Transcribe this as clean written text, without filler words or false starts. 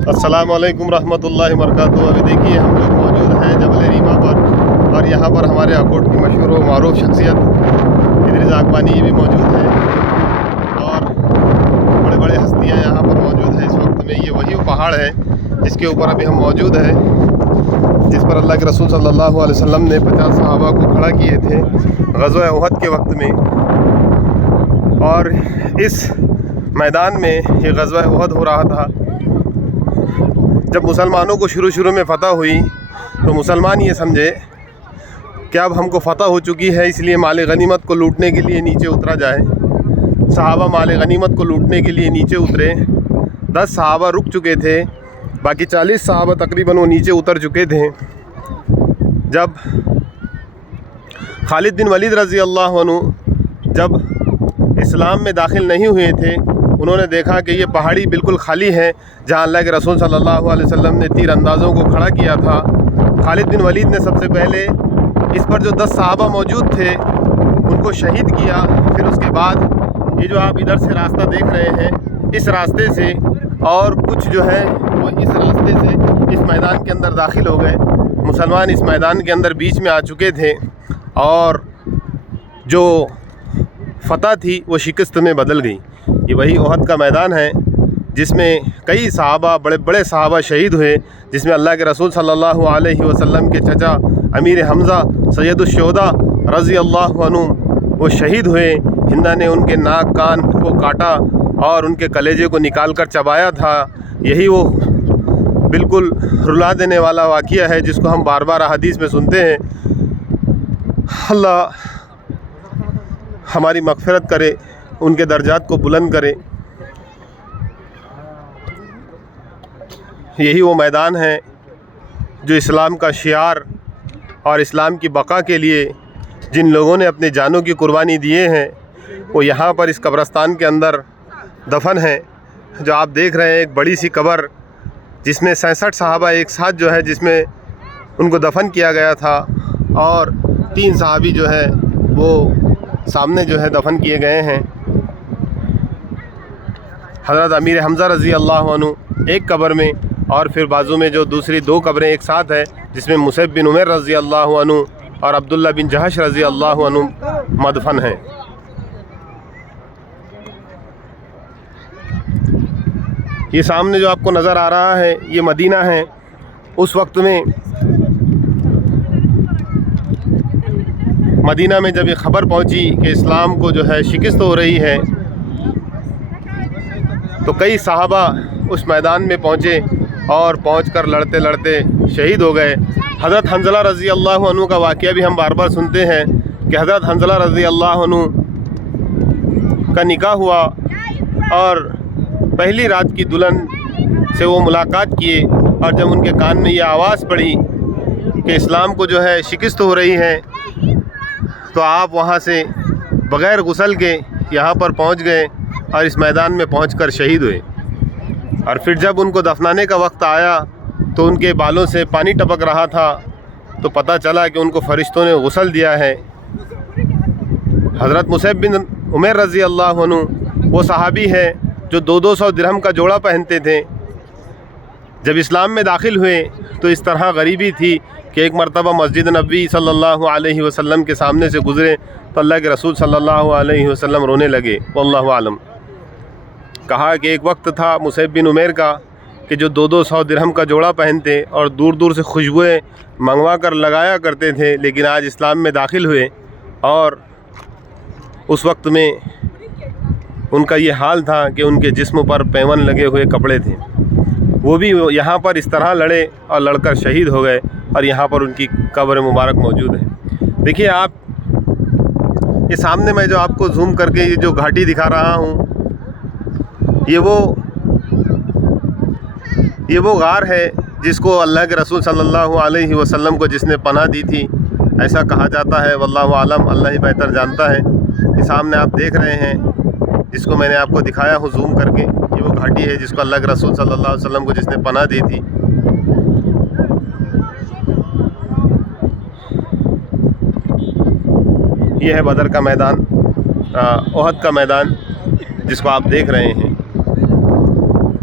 अस्सलामु अलैकुम रहमतुल्लाहि वबरकातुहू। अभी देखिए हम लोग मौजूद हैं जबल रीमा पर, और यहाँ पर हमारे अकोट की मशहूर व मारूफ शख्सियत इदरीस आगवानी भी मौजूद है, और बड़े बड़े हस्तियाँ यहाँ पर मौजूद हैं इस वक्त में। ये वही पहाड़ है जिसके ऊपर अभी हम मौजूद हैं, जिस पर अल्लाह के रसूल सल्लल्लाहु अलैहि वसल्लम ने 50 सहाबा को खड़ा किए थे ग़ज़वा उहद के वक्त में। और इस मैदान में ये ग़ज़वा उहद हो रहा था। जब मुसलमानों को शुरू में फ़तह हुई तो मुसलमान ये समझे कि अब हमको फ़तह हो चुकी है, इसलिए माल गनीमत को लूटने के लिए नीचे उतरा जाए। सहाबा माल गनीमत को लूटने के लिए नीचे उतरे। 10 सहाबा रुक चुके थे, बाकी 40 सहाबा तकरीबन वो नीचे उतर चुके थे। जब खालिद बिन वलीद रज़ी अल्लाह अन्हु जब इस्लाम में दाखिल नहीं हुए थे, उन्होंने देखा कि ये पहाड़ी बिल्कुल खाली है जहाँ अल्लाह के रसूल सल्लल्लाहु अलैहि वसल्लम ने तीर अंदाज़ों को खड़ा किया था। खालिद बिन वलीद ने सबसे पहले इस पर जो 10 सहाबा मौजूद थे उनको शहीद किया। फिर उसके बाद ये जो आप इधर से रास्ता देख रहे हैं, इस रास्ते से और कुछ जो है वो इस रास्ते से इस मैदान के अंदर दाखिल हो गए। मुसलमान इस मैदान के अंदर बीच में आ चुके थे, और जो फ़तह थी वो शिकस्त में बदल गई। ये वही उहद का मैदान है जिसमें कई सहाबा, बड़े बड़े सहाबा शहीद हुए, जिसमें अल्लाह के रसूल सल्लल्लाहु अलैहि वसल्लम के चचा अमीर हमज़ा सैयदुश्शुहदा रज़ी अल्लाहु अन्हु वो शहीद हुए। हिंदा ने उनके नाक कान को काटा और उनके कलेजे को निकाल कर चबाया था। यही वो बिल्कुल रुला देने वाला वाक़या है जिसको हम बार बार हदीस में सुनते हैं। अल्लाह हमारी मग़फ़िरत करे, उनके दर्जात को बुलंद करे। यही वो मैदान है जो इस्लाम का शियार और इस्लाम की बका के लिए जिन लोगों ने अपने जानों की कुर्बानी दिए हैं, वो यहाँ पर इस कब्रस्तान के अंदर दफन है। जो आप देख रहे हैं एक बड़ी सी कब्र, जिसमें 66 सहाबा एक साथ जो है जिसमें उनको दफन किया गया था, और 3 सहाबी जो है वो सामने जो है दफन किए गए हैं। हज़रत अमीर हमज़ा रज़ी अल्लाह अन्हु एक कब्र में, और फिर बाजू में जो दूसरी 2 कब्रें एक साथ है, जिसमें मुसैब बिन उमैर रज़ी अल्लाह अन्हु और अब्दुल्ला बिन जहश रज़ी अल्लाह अन्हु मदफन हैं। ये सामने जो आपको नज़र आ रहा है ये मदीना है। उस वक्त में मदीना में जब ये ख़बर पहुंची कि इस्लाम को जो है शिकस्त हो रही है, तो कई सहाबा उस मैदान में पहुँचे और पहुंचकर लड़ते लड़ते शहीद हो गए। हज़रत हंज़ला रज़ी अल्लाह अन्हु का वाक़या भी हम बार बार सुनते हैं कि हज़रत हंज़ला रज़ी अल्लाह अन्हु का निकाह हुआ, और पहली रात की दुल्हन से वो मुलाकात किए, और जब उनके कान में ये आवाज़ पड़ी कि इस्लाम को जो है शिकस्त हो रही है, तो आप वहाँ से बग़ैर गुस्ल के यहाँ पर पहुँच गए और इस मैदान में पहुँचकर शहीद हुए। और फिर जब उनको दफनाने का वक्त आया तो उनके बालों से पानी टपक रहा था, तो पता चला कि उनको फ़रिश्तों ने गुस्ल दिया है। हज़रत मुसैब बिन उमैर रज़ी अल्लाह अन्हु वो सहाबी है जो 200 दिरहम का जोड़ा पहनते थे। जब इस्लाम में दाखिल हुए तो इस तरह गरीबी थी कि एक मरतबा मस्जिद नबी सल्लल्लाहु अलैहि वसल्लम के सामने से गुज़रे तो अल्लाह के रसूल सल्लल्लाहु अलैहि वसल्लम रोने लगे। वल्लाहु आलम। कहा कि एक वक्त था मुसैब बिन उमैर का कि जो 200 दिरहम का जोड़ा पहनते और दूर दूर से खुशबुएँ मंगवा कर लगाया करते थे, लेकिन आज इस्लाम में दाखिल हुए और उस वक्त में उनका ये हाल था कि उनके जिस्म पर पैवन लगे हुए कपड़े थे। वो भी यहाँ पर इस तरह लड़े और लड़कर शहीद हो गए, और यहाँ पर उनकी कब्र मुबारक मौजूद है। देखिए आप, ये सामने मैं जो आपको जूम करके ये जो घाटी दिखा रहा हूँ, ये वो गार है जिसको अल्लाह के रसूल सल्लल्लाहु अलैहि वसल्लम को जिसने पनाह दी थी, ऐसा कहा जाता है। वल्लाहु आलम, अल्लाह ही बेहतर जानता है। ये सामने आप देख रहे हैं जिसको मैंने आपको दिखाया हूँ जूम करके, ये वो घाटी है जिसको अल्लाह के रसूल सल्लल्लाहु अलैहि वसल्लम को जिसने पनाह दी थी। ये है बदर का मैदान, उहद का मैदान जिसको आप देख रहे हैं।